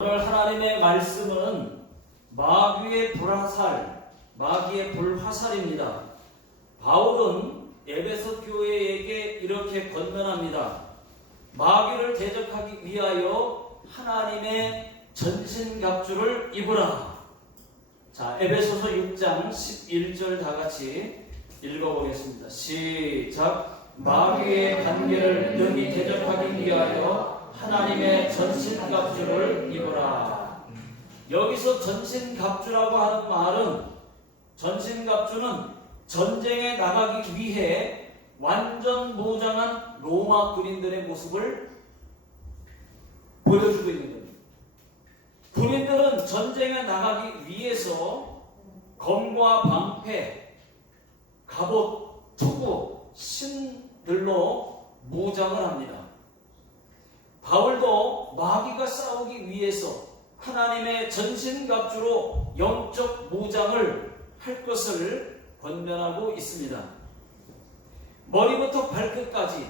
오늘 하나님의 말씀은 마귀의 불화살, 마귀의 불화살입니다. 바울은 에베소 교회에게 이렇게 권면합니다. 마귀를 대적하기 위하여 하나님의 전신갑주를 입으라. 자, 에베소서 6장 11절 다 같이 읽어보겠습니다. 시작. 마귀의 관계를 능히 대적하기 위하여 하나님의 전신갑주를 입으라. 여기서 전신갑주라고 하는 말은, 전신갑주는 전쟁에 나가기 위해 완전 무장한 로마 군인들의 모습을 보여주고 있는 겁니다. 군인들은 전쟁에 나가기 위해서 검과 방패, 갑옷, 투구, 신들로 무장을 합니다. 바울도 마귀가 싸우기 위해서 하나님의 전신갑주로 영적 무장을 할 것을 권면하고 있습니다. 머리부터 발끝까지,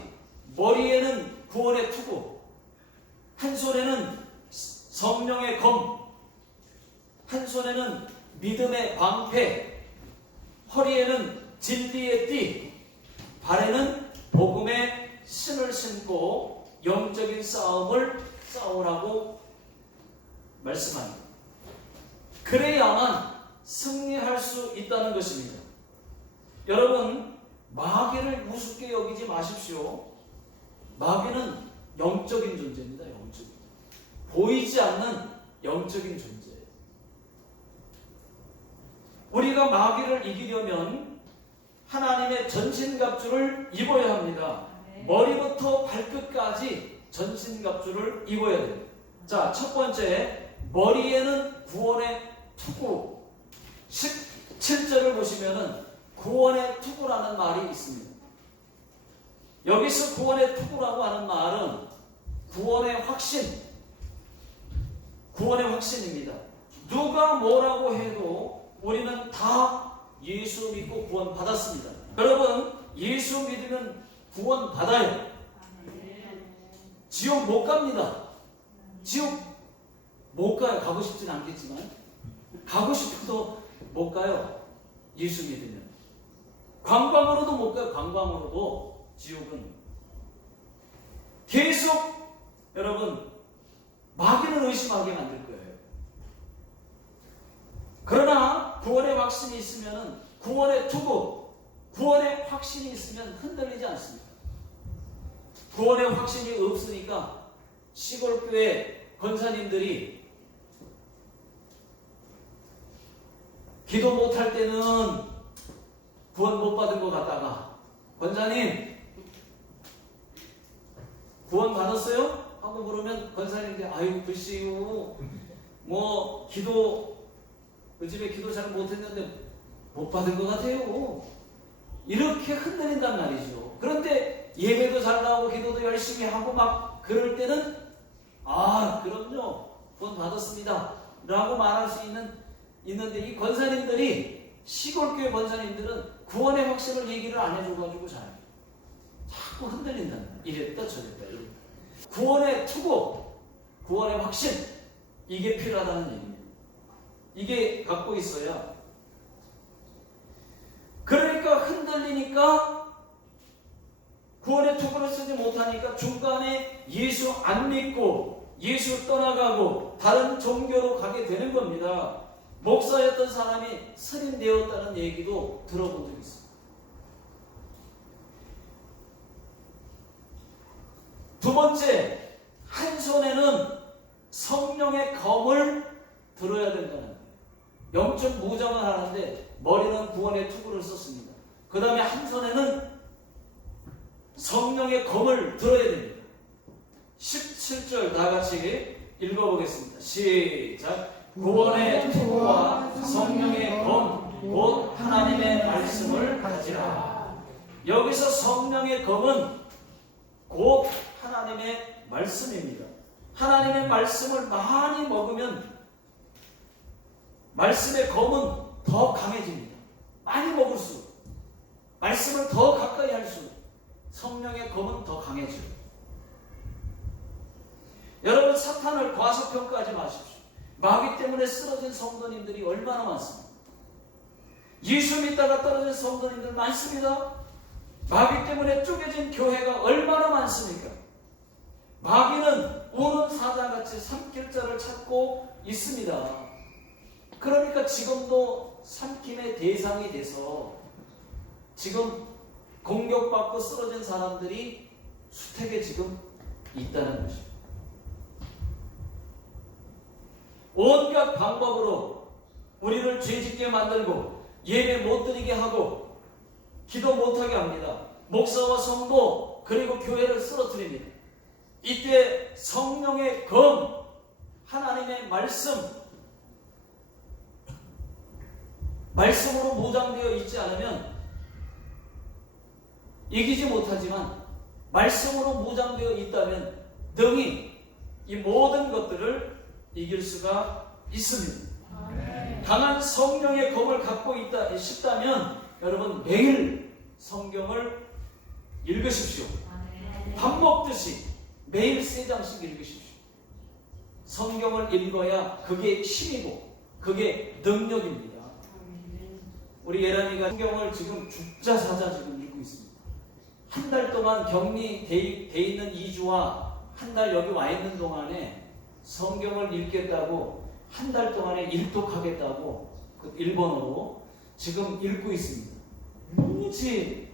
머리에는 구원의 투구, 한 손에는 성령의 검, 한 손에는 믿음의 방패, 허리에는 진리의 띠, 발에는 복음의 신을 신고 영적인 싸움을 싸우라고 말씀합니다. 그래야만 승리할 수 있다는 것입니다. 여러분, 마귀를 우습게 여기지 마십시오. 마귀는 영적인 존재입니다. 영적인, 보이지 않는 영적인 존재예요. 우리가 마귀를 이기려면 하나님의 전신갑주를 입어야 합니다. 머리부터 발끝까지 전신갑주를 입어야 됩니다. 자, 첫 번째, 머리에는 구원의 투구. 17절을 보시면은 구원의 투구라는 말이 있습니다. 여기서 구원의 투구라고 하는 말은 구원의 확신, 구원의 확신입니다. 누가 뭐라고 해도 우리는 다 예수 믿고 구원 받았습니다. 여러분, 예수 믿으면 구원 받아요. 지옥 못 갑니다. 지옥 못 가요. 가고 싶진 않겠지만 가고 싶어도 못 가요. 예수 믿으면. 관광으로도 못 가요. 관광으로도. 지옥은 계속 여러분 마귀는 의심하게 만들 거예요. 그러나 구원의 확신이 있으면, 구원의 투구, 구원의 확신이 있으면 흔들리지 않습니다. 구원의 확신이 없으니까 시골교회 권사님들이 기도 못할 때는 구원 못 받은 것 같다가, 권사님 구원 받았어요? 하고 물으면 권사님들이 아유 글쎄요, 뭐 기도 그 집에 기도 잘 못했는데 못 받은 것 같아요. 이렇게 흔들린단 말이죠. 그런데 예배도 잘 나오고 기도도 열심히 하고 막 그럴 때는 아 그럼요 구원 받았습니다 라고 말할 수 있는데, 이 권사님들이, 시골교회 권사님들은 구원의 확신을 얘기를 안 해줘가지고 자꾸 흔들린다. 이랬다 저랬다. 구원의 투구, 구원의 확신, 이게 필요하다는 얘기입니다. 이게 갖고 있어야. 그러니까 흔들리니까, 구원의 투구를 쓰지 못하니까 중간에 예수 안 믿고 예수 떠나가고 다른 종교로 가게 되는 겁니다. 목사였던 사람이 스님 되었다는 얘기도 들어본 적이 있습니다. 두 번째, 한 손에는 성령의 검을 들어야 된다는 거예요. 영적 무장을 하는데 머리는 구원의 투구를 썼습니다. 그 다음에 한 손에는 성령의 검을 들어야 됩니다. 17절 다 같이 읽어보겠습니다. 시작. 구원의 투구와 성령의 검, 곧 하나님의 말씀을 가지라. 여기서 성령의 검은 곧 하나님의 말씀입니다. 하나님의 말씀을 많이 먹으면 말씀의 검은 더 강해집니다. 많이 먹을수록, 말씀을 더 가까이 할수록 성령의 검은 더 강해져요. 여러분, 사탄을 과소평가하지 마십시오. 마귀 때문에 쓰러진 성도님들이 얼마나 많습니까? 예수 믿다가 떨어진 성도님들 많습니다. 마귀 때문에 쪼개진 교회가 얼마나 많습니까? 마귀는 우는 사자같이 삼킬 자를 찾고 있습니다. 그러니까 지금도 삼킴의 대상이 돼서 지금 공격받고 쓰러진 사람들이 수택에 지금 있다는 것입니다. 온갖 방법으로 우리를 죄짓게 만들고 예배 못 드리게 하고 기도 못하게 합니다. 목사와 성도 그리고 교회를 쓰러뜨립니다. 이때 성령의 검, 하나님의 말씀으로 무장되어 있지 않으면 이기지 못하지만 말씀으로 무장되어 있다면 능히 이 모든 것들을 이길 수가 있습니다. 강한 성령의 검을 갖고 있다 싶다면 여러분 매일 성경을 읽으십시오. 밥 먹듯이 매일 3장씩 읽으십시오. 성경을 읽어야 그게 힘이고 그게 능력입니다. 우리 예람이가 성경을 지금 죽자사자 지금 읽고 있습니다. 한 달 동안 격리돼 있는 2주와 한 달 여기 와 있는 동안에 성경을 읽겠다고 한 달 동안에 일독하겠다고 그 일본어로 지금 읽고 있습니다. 무지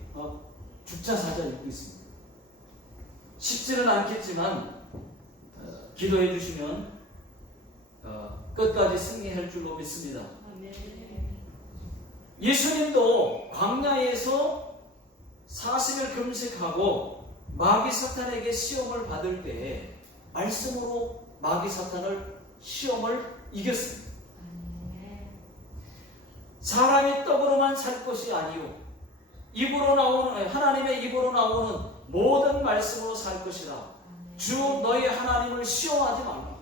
죽자사자 읽고 있습니다. 쉽지는 않겠지만 기도해 주시면 끝까지 승리할 줄로 믿습니다. 예수님도 광야에서 40일 금식하고 마귀 사탄에게 시험을 받을 때 말씀으로 마귀 사탄을 시험을 이겼습니다. 사람의 떡으로만 살 것이 아니요 입으로 나오는 하나님의 입으로 나오는 모든 말씀으로 살 것이라. 주 너희 하나님을 시험하지 말라.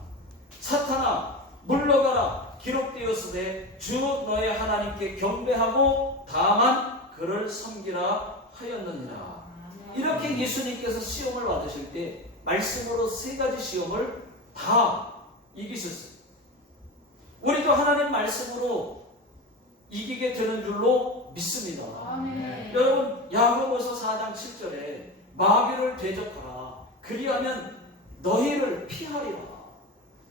사탄아 물러가라. 기록되었으되 주 너희 하나님께 경배하고 다만 그를 섬기라 하였느니라. 이렇게 예수님께서 시험을 받으실 때 말씀으로 3가지 시험을 다 이기셨어요. 우리도 하나님 말씀으로 이기게 되는 줄로 믿습니다. 아멘. 여러분 야고보서 4장 7절에 마귀를 대적하라. 그리하면 너희를 피하리라.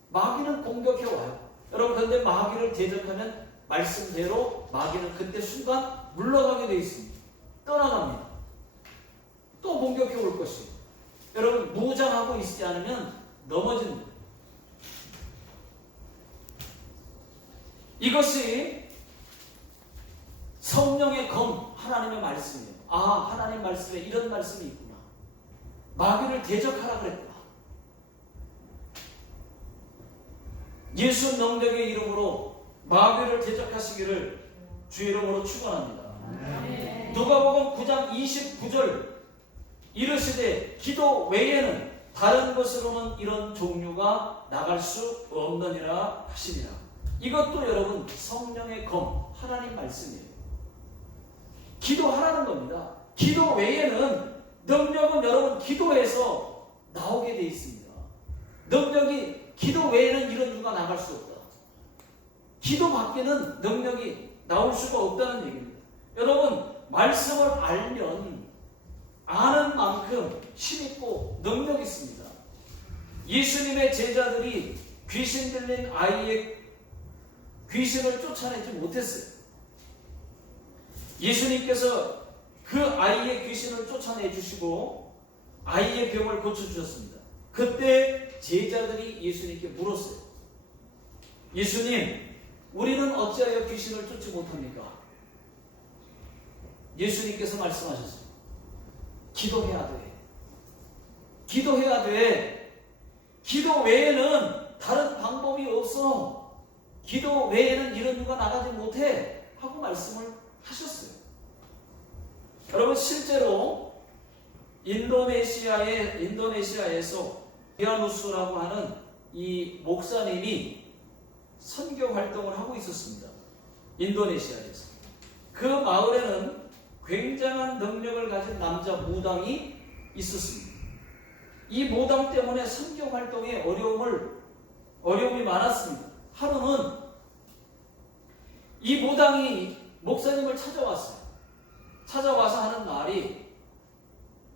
마귀는 공격해 와요. 여러분 그런데 마귀를 대적하면 말씀대로 마귀는 그때 순간 물러가게 되어 있습니다. 떠나갑니다. 또 공격해 올 것이에요. 여러분 무장하고 있지 않으면 넘어집니다. 이것이 성령의 검, 하나님의 말씀이에요. 아, 하나님 말씀에 이런 말씀이 있구나. 마귀를 대적하라 그랬구나. 예수 능력의 이름으로 마귀를 대적하시기를 주 이름으로 축원합니다. 누가복음 9장 29절 이르시되 기도 외에는 다른 것으로는 이런 종류가 나갈 수 없느니라 하시니라. 이것도 여러분 성령의 검, 하나님 말씀이에요. 기도하라는 겁니다. 기도 외에는 능력은 여러분 기도에서 나오게 되어 있습니다. 능력이 기도 외에는 이런 누가 나갈 수 없다. 기도 밖에는 능력이 나올 수가 없다는 얘기입니다. 여러분 말씀을 알면 아는 만큼 힘있고 능력이 있습니다. 예수님의 제자들이 귀신 들린 아이의 귀신을 쫓아내지 못했어요. 예수님께서 그 아이의 귀신을 쫓아내 주시고 아이의 병을 고쳐주셨습니다. 그때 제자들이 예수님께 물었어요. 예수님, 우리는 어찌하여 귀신을 쫓지 못합니까? 예수님께서 말씀하셨어요. 기도해야 돼. 기도해야 돼. 기도 외에는 다른 방법이 없어. 기도 외에는 이런 누가 나가지 못해. 하고 말씀을 하셨어요. 여러분 실제로 인도네시아에서 디아누스라고 하는 이 목사님이 선교 활동을 하고 있었습니다. 인도네시아에서. 그 마을에는 굉장한 능력을 가진 남자 무당이 있었습니다. 이 무당 때문에 성경 활동에 어려움이 많았습니다. 하루는 이 무당이 목사님을 찾아왔어요. 찾아와서 하는 말이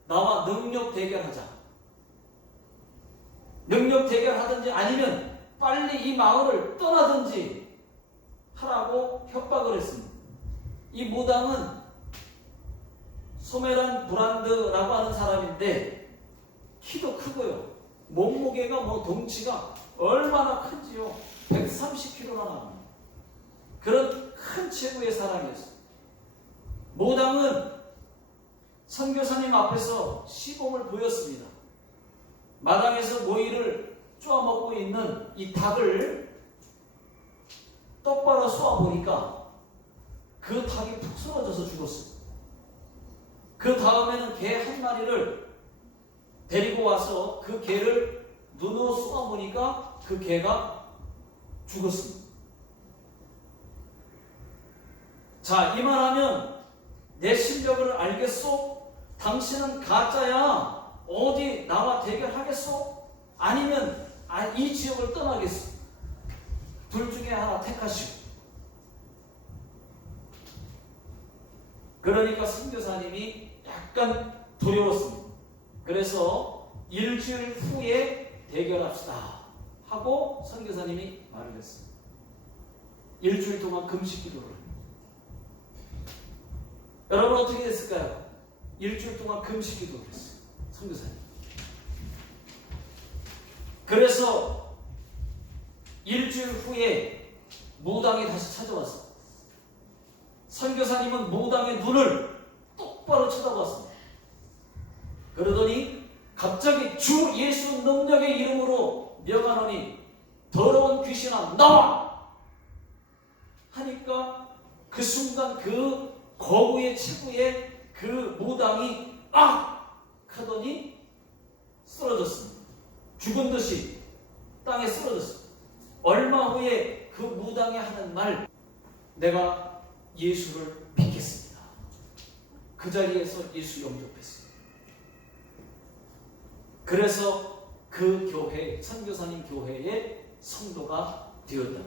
나와 능력 대결하자. 능력 대결하든지 아니면 빨리 이 마을을 떠나든지 하라고 협박을 했습니다. 이 무당은 소메란 브란드라고 하는 사람인데 키도 크고요. 몸무게가 덩치가 얼마나 큰지요. 130kg나 나갑니다. 그런 큰 체구의 사람이었어요. 무당은 선교사님 앞에서 시범을 보였습니다. 마당에서 모이를 쪼아먹고 있는 이 닭을 똑바로 쏘아보니까 그 닭이 푹 쓰러져서 죽었어요. 그 다음에는 개 한 마리를 데리고 와서 그 개를 눈으로 쏘아보니까 그 개가 죽었습니다. 자, 이만하면 내 실력을 알겠소? 당신은 가짜야. 어디 나와 대결하겠소? 아니면 이 지역을 떠나겠소? 둘 중에 하나 택하시오. 그러니까 선교사님이 약간 두려웠습니다. 그래서 일주일 후에 대결합시다 하고 선교사님이 말을 했습니다. 일주일 동안 금식 기도를 합니다. 여러분 어떻게 됐을까요? 일주일 동안 금식 기도를 했어요. 선교사님. 그래서 일주일 후에 무당이 다시 찾아왔어요. 선교사님은 무당의 눈을 똑바로 쳐다봤습니다. 그러더니 갑자기 주 예수 능력의 이름으로 명하노니 더러운 귀신아 나와! 하니까 그 순간 그 거구의 체구에 그 무당이 악! 하더니 쓰러졌습니다. 죽은 듯이 땅에 쓰러졌습니다. 얼마 후에 그 무당이 하는 말, 내가 예수를 믿겠습니다. 그 자리에서 예수 영접했습니다. 그래서 그 교회, 선교사님 교회의 성도가 되었다.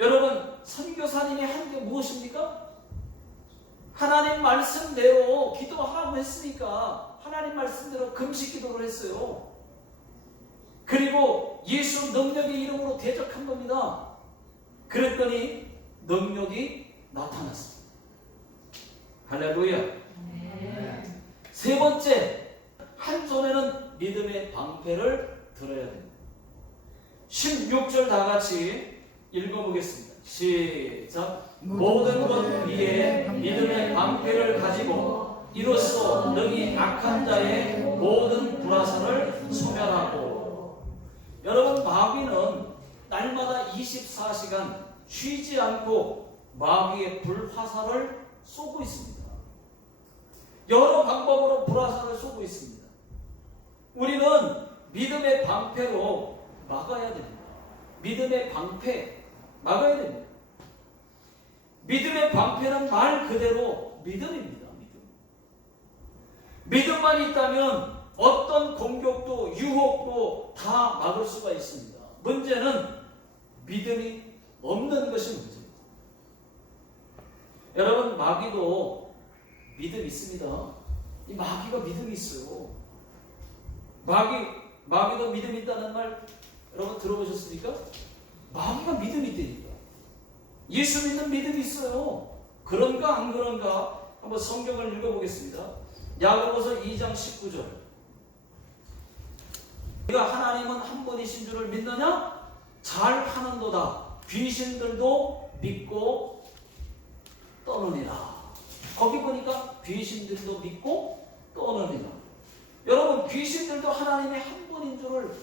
여러분, 선교사님이 한 게 무엇입니까? 하나님 말씀대로 기도하라고 했으니까 하나님 말씀대로 금식 기도를 했어요. 그리고 예수 능력의 이름으로 대적한 겁니다. 그랬더니 능력이 나타났습니다. 할렐루야. 네. 세 번째, 한 손에는 믿음의 방패를 들어야 됩니다. 16절 다 같이 읽어보겠습니다. 시작. 모든 것 위에 믿음의 방패를 가지고 이로써 능히 악한 자의 모든 불화살을 소멸하고. 여러분, 마귀는 날마다 24시간 쉬지 않고 마귀의 불화살을 쏘고 있습니다. 여러 방법으로 불화살을 쏘고 있습니다. 우리는 믿음의 방패로 막아야 됩니다. 믿음의 방패 막아야 됩니다. 믿음의 방패는 말 그대로 믿음입니다. 믿음만 있다면 어떤 공격도 유혹도 다 막을 수가 있습니다. 문제는 믿음이 없는 것이 문제입니다. 여러분, 마귀도 믿음이 있습니다. 이 마귀가 믿음이 있어요. 마귀도 믿음이 있다는 말 여러분 들어보셨습니까? 마귀가 믿음이 있다니까. 예수 믿는 믿음이 있어요. 그런가 안 그런가 한번 성경을 읽어보겠습니다. 야고보서 2장 19절. 네가 하나님은 한 분이신 줄을 믿느냐? 잘하는도다. 귀신들도 믿고 떠느니라. 거기 보니까 귀신들도 믿고 떠느니라. 여러분, 귀신들도 하나님의 한 분인 줄을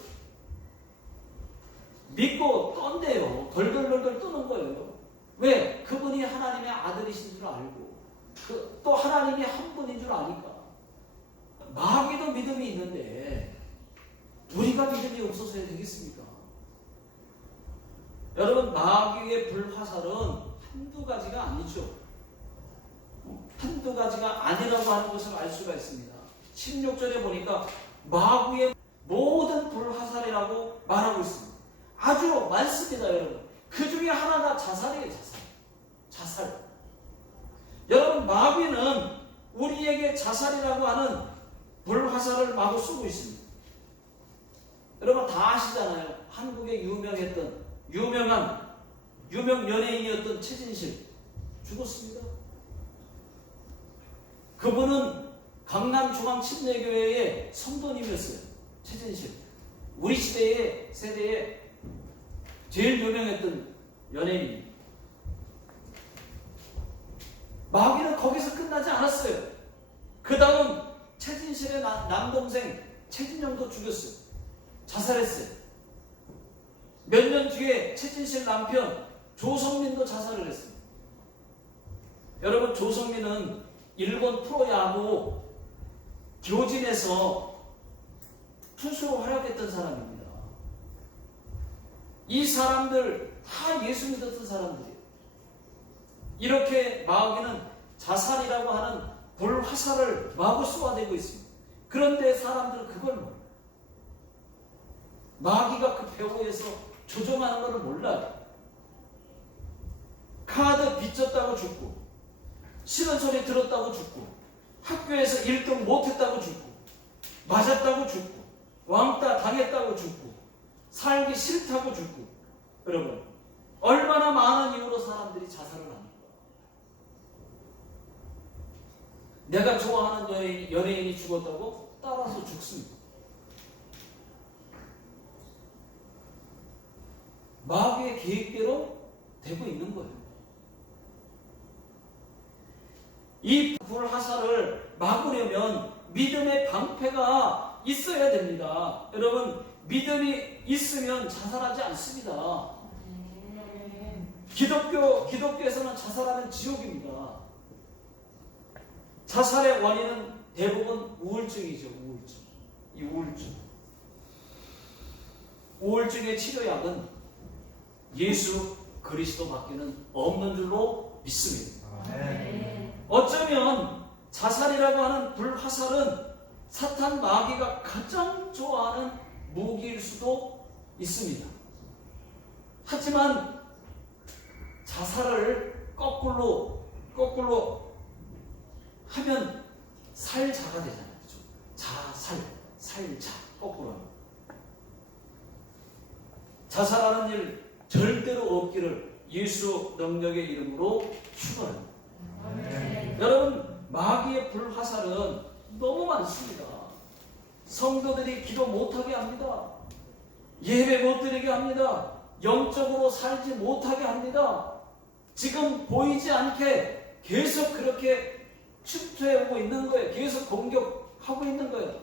믿고 떤대요. 덜덜덜덜 떠는 거예요. 왜? 그분이 하나님의 아들이신 줄 알고 또 하나님이 한 분인 줄 아니까. 마귀도 믿음이 있는데 우리가 믿음이 없어서 해야 되겠습니까? 여러분, 마귀의 불화살은 한두 가지가 아니죠. 한두 가지가 아니라고 하는 것을 알 수가 있습니다. 16절에 보니까 마귀의 불화살이라고 말하고 있습니다. 아주 많습니다, 여러분. 그 중에 하나가 자살이에요, 자살. 자살. 여러분, 마귀는 우리에게 자살이라고 하는 불화살을 마구 쏘고 있습니다. 여러분 다 아시잖아요. 한국에 유명 연예인이었던 최진실 죽었습니다. 그분은 강남중앙침례교회의 성도님이었어요. 최진실. 우리 세대에 제일 유명했던 연예인. 마귀는 거기서 끝나지 않았어요. 그 다음 최진실의 남동생 최진영도 죽였어요. 자살했어요. 몇 년 뒤에 최진실 남편 조성민도 자살을 했어요. 여러분, 조성민은 일본 프로야구 교진에서 투수로 활약했던 사람입니다. 이 사람들 다 예수 믿었던 사람들이에요. 이렇게 마귀는 자살이라고 하는 불화살을 마구 쏘아대고 있습니다. 그런데 사람들은 그걸 몰라요. 마귀가 그 배후에서 조종하는 것을 몰라요. 카드 빚졌다고 죽고, 싫은 소리 들었다고 죽고, 학교에서 1등 못했다고 죽고, 맞았다고 죽고, 왕따 당했다고 죽고, 살기 싫다고 죽고. 여러분, 얼마나 많은 이유로 사람들이 자살을 합니까? 내가 좋아하는 연예인이 죽었다고 따라서 죽습니다. 마귀의 계획대로 되고 있는 거예요. 이 불화살을 막으려면 믿음의 방패가 있어야 됩니다. 여러분, 믿음이 있으면 자살하지 않습니다. 기독교에서는 자살하면 지옥입니다. 자살의 원인은 대부분 우울증이죠. 이 우울증의 치료약은 예수 그리스도밖에는 없는 줄로 믿습니다. 어쩌면 자살이라고 하는 불화살은 사탄 마귀가 가장 좋아하는 무기일 수도 있습니다. 하지만 자살을 거꾸로 하면 살자가 되잖아요. 그렇죠? 살자 거꾸로 하면. 자살하는 일 절대로 없기를 예수 능력의 이름으로 축원합니다. 여러분, 마귀의 불화살은 너무 많습니다. 성도들이 기도 못하게 합니다. 예배 못 드리게 합니다. 영적으로 살지 못하게 합니다. 지금 보이지 않게 계속 그렇게 침투해오고 있는 거예요. 계속 공격하고 있는 거예요.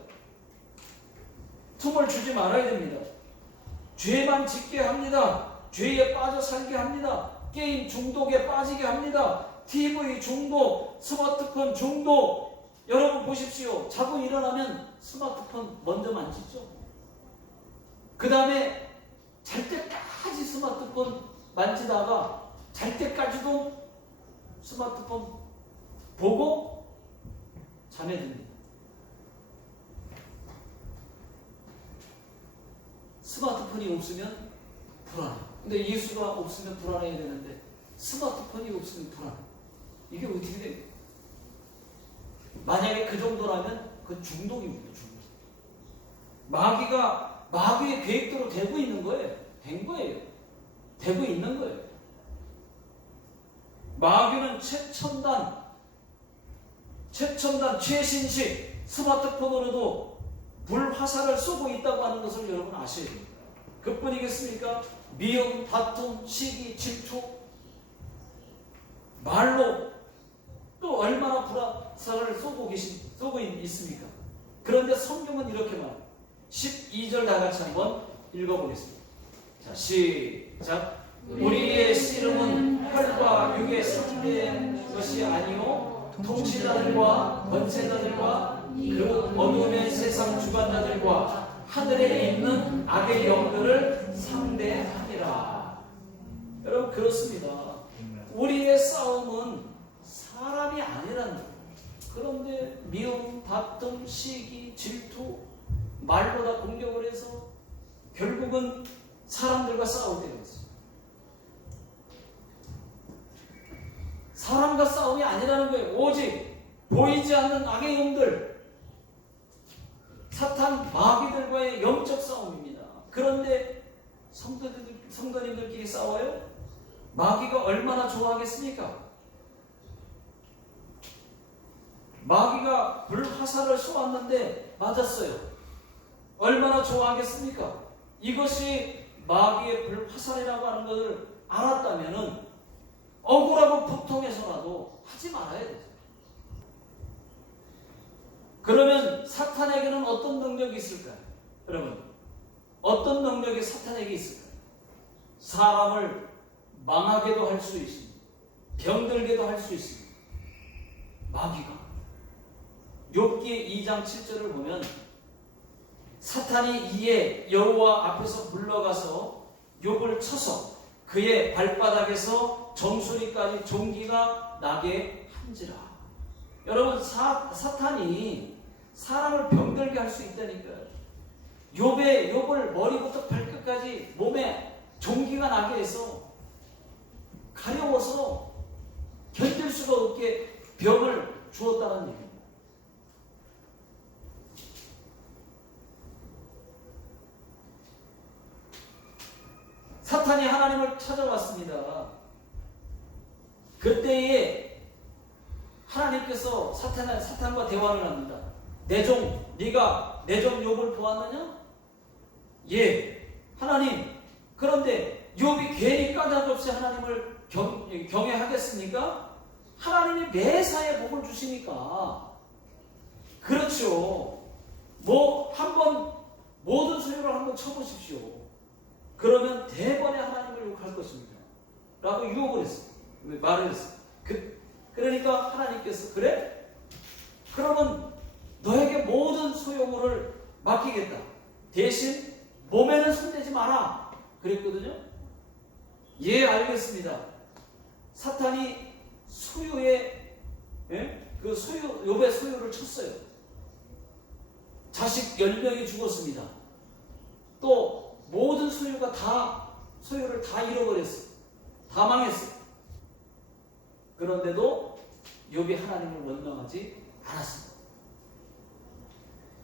틈을 주지 말아야 됩니다. 죄만 짓게 합니다. 죄에 빠져 살게 합니다. 게임 중독에 빠지게 합니다. TV 중독, 스마트폰 중독. 여러분 보십시오. 자고 일어나면 스마트폰 먼저 만지죠. 그 다음에 잘 때까지 스마트폰 만지다가 잘 때까지도 스마트폰 보고 잠에 듭니다. 스마트폰이 없으면 불안해. 근데 예수가 없으면 불안해야 되는데 스마트폰이 없으면 불안해. 이게 어떻게 돼요? 만약에 그 정도라면 그건 중독입니다. 마귀의 계획대로 되고 있는 거예요. 된 거예요. 되고 있는 거예요. 마귀는 최신식 스마트폰으로도 불화살을 쏘고 있다고 하는 것을 여러분 아셔야 됩니다. 그뿐이겠습니까? 미움, 다툼, 시기, 질투, 말로 또 얼마나 불화살을 쏘고 있습니까? 그런데 성경은 이렇게 말합니다. 12절 다 같이 한번 읽어보겠습니다. 자, 시작. 우리의 씨름은 혈과 육의 상대한 것이 아니요 통치자들과 권세자들과 그 어두움의 세상 주관자들과 하늘에 있는 악의 영들을 상대하니라. 여러분, 그렇습니다. 우리의 싸움은 사람이 아니라는 거예요. 그런데 미움, 다툼, 시기, 질투, 말로 다 공격을 해서 결국은 사람들과 싸울 때가 있어요. 사람과 싸움이 아니라는 거예요. 오직 보이지 않는 악의 영들, 사탄 마귀들과의 영적 싸움입니다. 그런데 성도님들끼리 싸워요? 마귀가 얼마나 좋아하겠습니까? 마귀가 불화살을 쏘았는데 맞았어요. 얼마나 좋아하겠습니까? 이것이 마귀의 불화살이라고 하는 것을 알았다면 억울하고 고통해서라도 하지 말아야 되죠. 그러면 사탄에게는 어떤 능력이 있을까요? 여러분, 어떤 능력이 사탄에게 있을까요? 사람을 망하게도 할 수 있습니다. 병들게도 할 수 있습니다. 마귀가. 욥기 2장 7절을 보면 사탄이 이에 여호와 앞에서 물러가서 욥을 쳐서 그의 발바닥에서 정수리까지 종기가 나게 한지라. 여러분, 사탄이 사람을 병들게 할 수 있다니까요. 욥을 머리부터 발끝까지 몸에 종기가 나게 해서 가려워서 견딜 수가 없게 병을 주었다는 얘기입니다. 사탄이 하나님을 찾아왔습니다. 그때에 하나님께서 사탄과 대화를 합니다. 네가 내 종 욥을 보았느냐? 예, 하나님. 그런데 욥이 괜히 까닭없이 하나님을 경외하겠습니까? 하나님이 매사에 복을 주시니까. 그렇죠. 한번 모든 소유를 한번 쳐보십시오. 그러면 대번에 하나님을 욕할 것입니다. 라고 유혹을 했어요. 말을 했어요. 그러니까 하나님께서 그래? 그러면 너에게 모든 소유물을 맡기겠다. 대신 몸에는 손대지 마라. 그랬거든요. 예, 알겠습니다. 사탄이 욥의 소유를 쳤어요. 자식 10명이 죽었습니다. 또 모든 소유를 다 잃어버렸어요. 다 망했어요. 그런데도 욥이 하나님을 원망하지 않았습니다.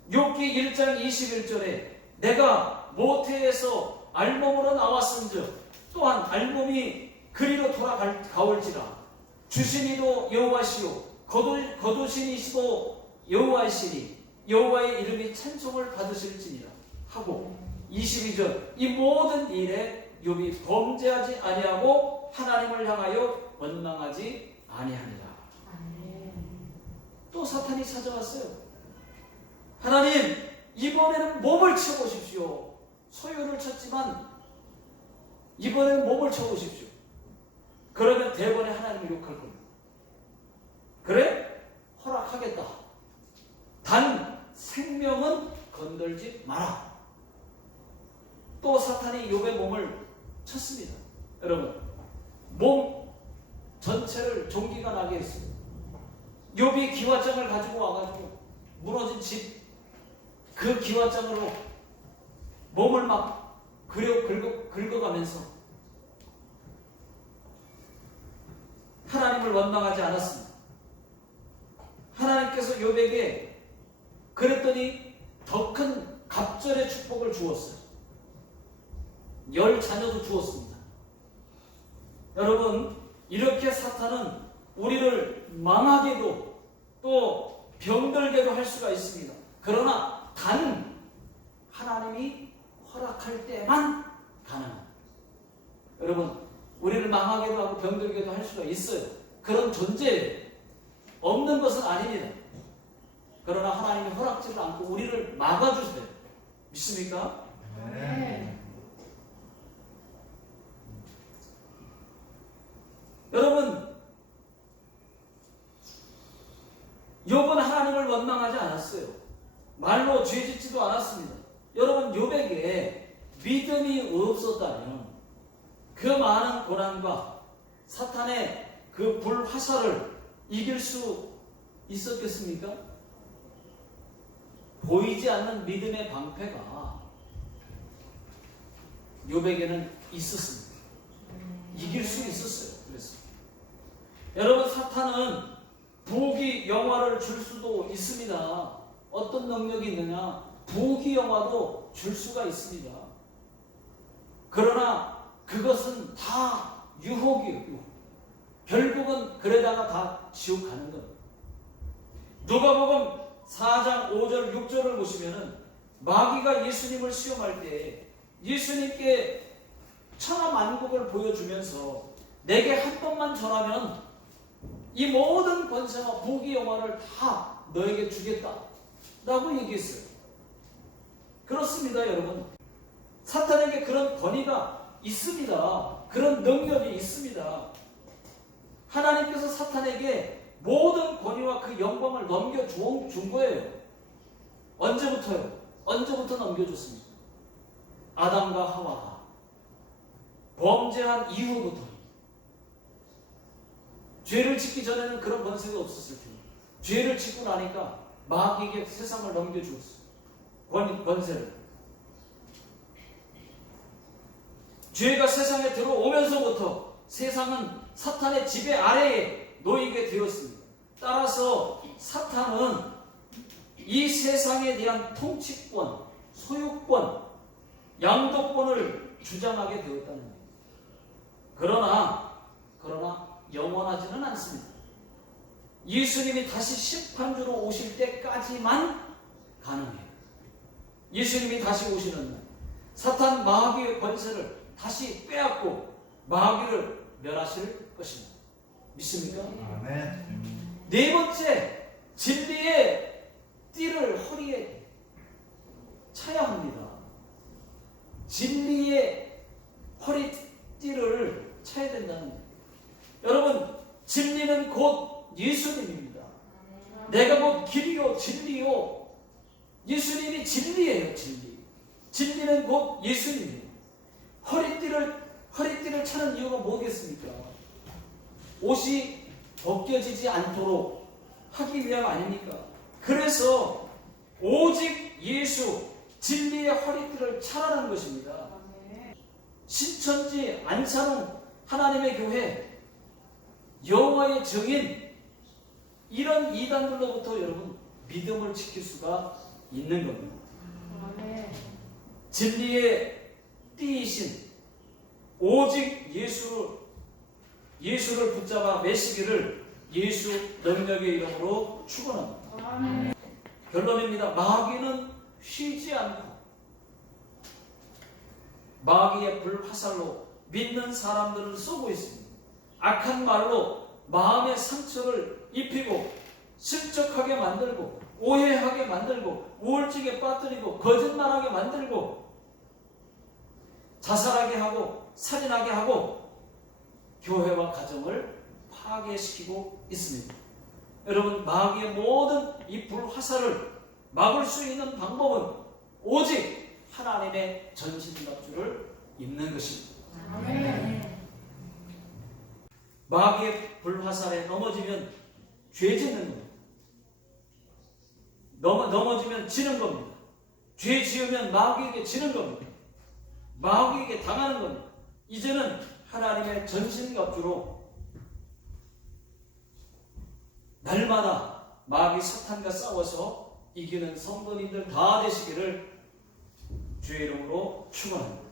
욥기 1장 21절에 내가 모태에서 알몸으로 나왔은즉 또한 알몸이 그리로 돌아가올지라. 주신이도 여호와시요 거두신이시도 여호와이시니 여호와의 이름이 찬송을 받으실지니라 하고, 22절 이 모든 일에 욥이 범죄하지 아니하고 하나님을 향하여 원망하지 아니하니라. 또 사탄이 찾아왔어요. 하나님, 이번에는 몸을 쳐보십시오. 소유를 쳤지만 이번에는 몸을 쳐보십시오. 그러면 대번에 하나님을 욕할 겁니다. 그래? 허락하겠다. 단 생명은 건들지 마라. 또 사탄이 욥의 몸을 쳤습니다. 여러분, 몸 전체를 종기가 나게 했어요. 욥이 기와장을 가지고 와가지고 무너진 집, 그 기와장으로 몸을 막 긁어가면서 하나님을 원망하지 않았습니다. 하나님께서 욥에게 그랬더니 더 큰 갑절의 축복을 주었어요. 10 자녀도 주었습니다. 여러분, 이렇게 사탄은 우리를 망하게도 또 병들게도 할 수가 있습니다. 그러나 단 하나님이 허락할 때만 가능합니다. 여러분, 우리를 망하게도 하고 병들게도 할 수가 있어요. 그런 존재예요. 없는 것은 아닙니다. 그러나 하나님이 허락지를 않고 우리를 막아주세요. 믿습니까? 네. 여러분, 욥은 하나님을 원망하지 않았어요. 말로 죄짓지도 않았습니다. 여러분, 욥에게 믿음이 없었다면 그 많은 고난과 사탄의 그 불화살을 이길 수 있었겠습니까? 보이지 않는 믿음의 방패가 욥에게는 있었습니다. 이길 수 있었어요. 그래서 여러분, 사탄은 부귀 영화를 줄 수도 있습니다. 어떤 능력이 있느냐? 부귀 영화도 줄 수가 있습니다. 그러나 그것은 다 유혹이에요. 결국은 그러다가 다 지옥 가는 거예요. 누가복음 4장 5절 6절을 보시면은 마귀가 예수님을 시험할 때 예수님께 천하만국을 보여주면서 내게 한 번만 절하면 이 모든 권세와 부귀 영화를 다 너에게 주겠다 라고 얘기했어요. 그렇습니다, 여러분. 사탄에게 그런 권위가 있습니다. 그런 능력이 있습니다. 하나님께서 사탄에게 모든 권위와 그 영광을 넘겨준 거예요. 언제부터요? 언제부터 넘겨줬습니까? 아담과 하와 범죄한 이후부터. 죄를 짓기 전에는 그런 권세가 없었을 텐데 죄를 짓고 나니까 마귀에게 세상을 넘겨주었어요. 권세를. 죄가 세상에 들어오면서부터 세상은 사탄의 지배 아래에 놓이게 되었습니다. 따라서 사탄은 이 세상에 대한 통치권, 소유권, 양도권을 주장하게 되었다는 거예요. 그러나 영원하지는 않습니다. 예수님이 다시 심판주로 오실 때까지만 가능해요. 예수님이 다시 오시는 날 사탄 마귀의 권세를 다시 빼앗고 마귀를 멸하실 것입니다. 믿습니까? 아멘. 네 번째, 진리의 띠를 허리에 차야 합니다. 진리의 허리띠를 차야 된다는 거예요. 여러분, 진리는 곧 예수님입니다. 내가 곧 길이요 진리요. 예수님이 진리예요. 진리는 곧 예수님이에요. 허리띠를 차는 이유가 뭐겠습니까? 옷이 벗겨지지 않도록 하기 위함 아닙니까? 그래서 오직 예수, 진리의 허리띠를 차라는 것입니다. 신천지 안산홍 하나님의 교회, 여호와의 증인, 이런 이단들로부터 여러분 믿음을 지킬 수가 있는 겁니다. 진리의 띠이신 오직 예수를 붙잡아 매시기를 예수 능력의 이름으로 축원합니다. 결론입니다. 마귀는 쉬지 않고 마귀의 불화살로 믿는 사람들을 쏘고 있습니다. 악한 말로 마음의 상처를 입히고 실족하게 만들고 오해하게 만들고 우울증에 빠뜨리고 거짓말하게 만들고 자살하게 하고 살인하게 하고 교회와 가정을 파괴시키고 있습니다. 여러분, 마귀의 모든 이 불화살을 막을 수 있는 방법은 오직 하나님의 전신갑주를 입는 것입니다. 마귀의 불화살에 넘어지면 죄 짓는 겁니다. 넘어지면 지는 겁니다. 죄 지으면 마귀에게 지는 겁니다. 마귀에게 당하는 겁니다. 이제는 하나님의 전신갑주로 날마다 마귀 사탄과 싸워서 이기는 성도님들 다 되시기를 주의 이름으로 축원합니다.